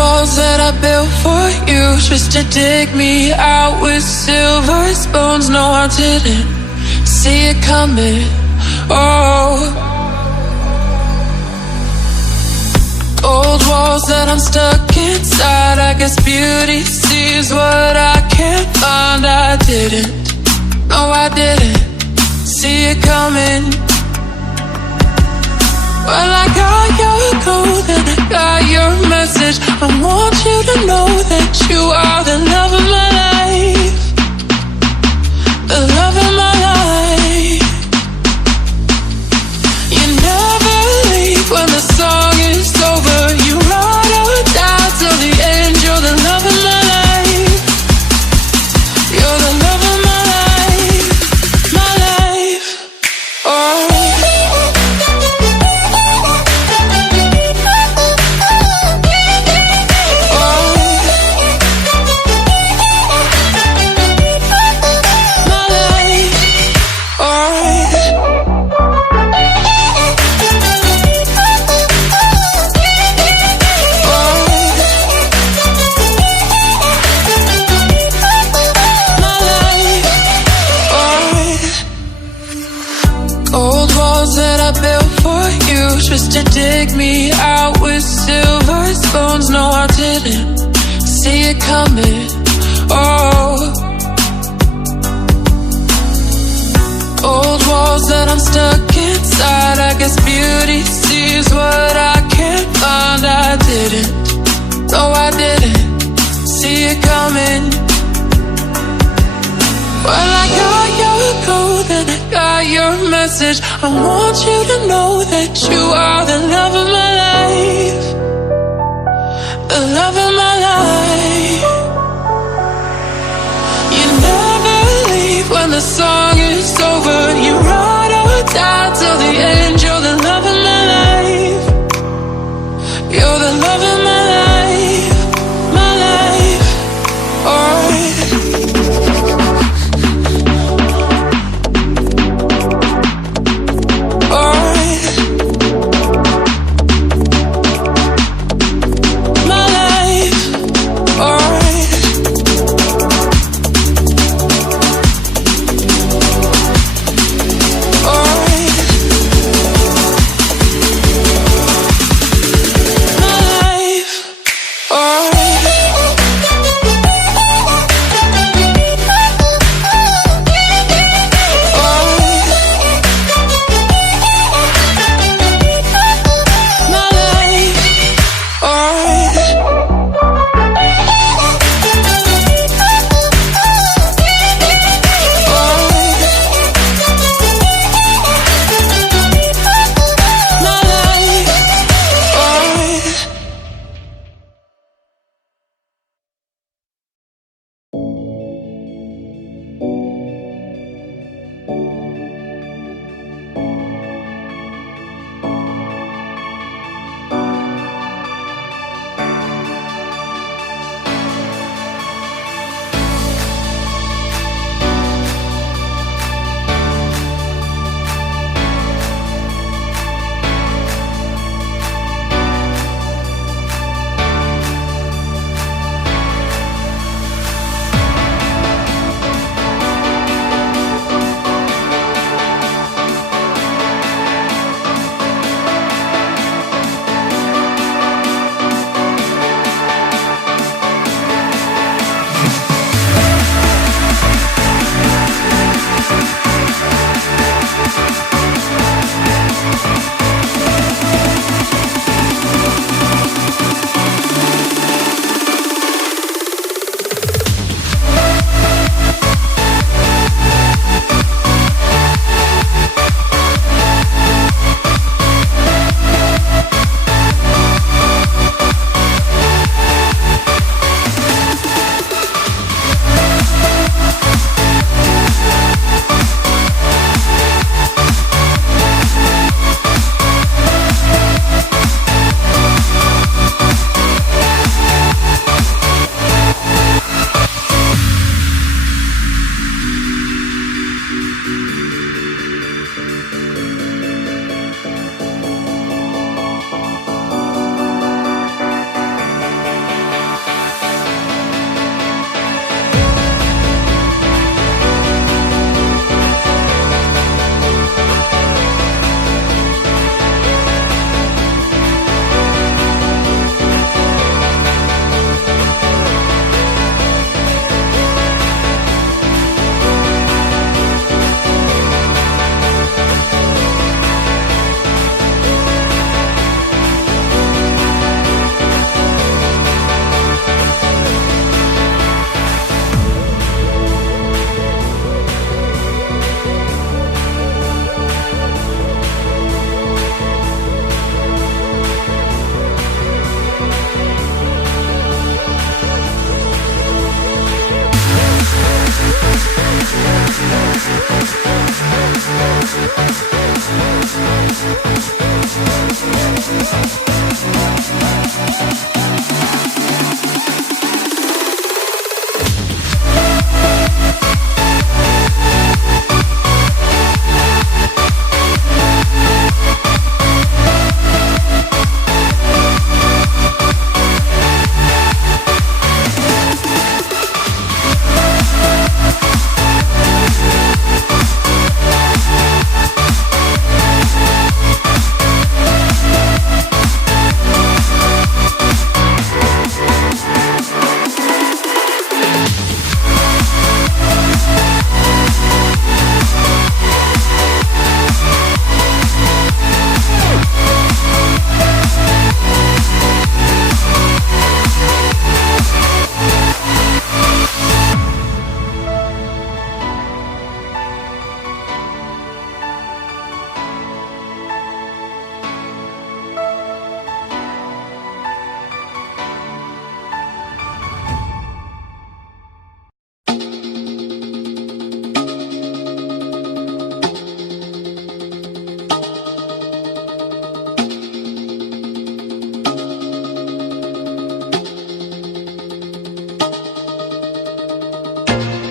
walls that I built for you, just to dig me out with silver spoons. No, I didn't see it coming. Oh, old walls that I'm stuck inside. I guess beauty sees what I can't find. I didn't, no, I didn't see it coming. Well, I got your code and I got your message. I want you to know that you are the love of my life, the love of my life. You never leave when the song is over. You ride or die till the end. You're the love of my life. You're the love of my life, my life. Oh. Just to dig me out with silver spoons. No, I didn't see it coming. Oh, old walls that I'm stuck inside. I guess beauty sees what I can't find. I didn't, no, I didn't see it coming. Well, I got your code and I got your message. I want you to know that you are the love of my life, the love of my life. You never leave when the song is over. You ride or die till the end. You're the love of my life. You're the love of my life, my life. Oh.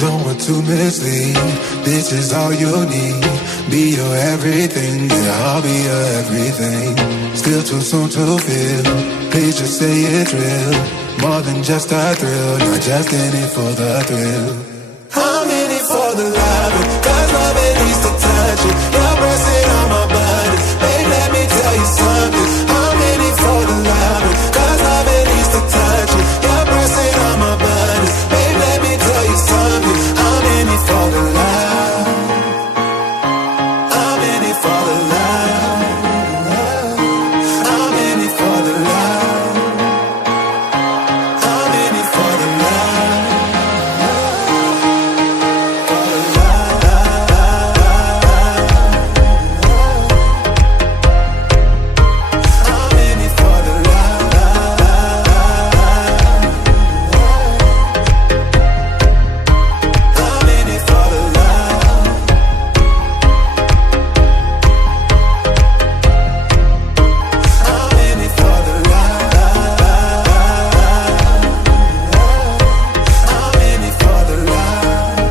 Don't want to mislead, this is all you need. Be your everything, yeah, I'll be your everything. Still too soon to feel, please just say it's real. More than just a thrill, not just in it for the thrill. I'm in it for the love, cause love it needs to touch it. You're pressing on my buttons, babe, let me tell you something. I'm in it for the love, cause love it needs to touch it. You're pressing on my buttons, babe, let me tell you something. I'm in it for the love. I'm in it for the love. I'm in it for the love. I'm in it for the love. For the love. I'm in it for the love. I'm in it for the love. I'm in it for the love. I'm in it for the love.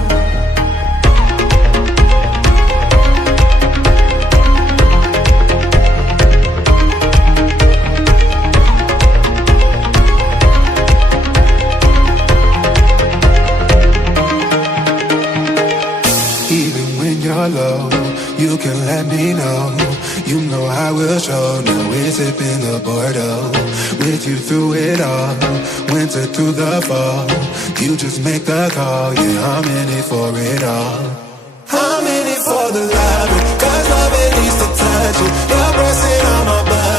Even when you're low, you can let me know. You know I will show. Now we're sipping the Bordeaux. With you through it all, winter through the fall. You just make the call, yeah, I'm in it for it all. I'm in it for the love, cause love it needs to touch it. You're pressing on my butt.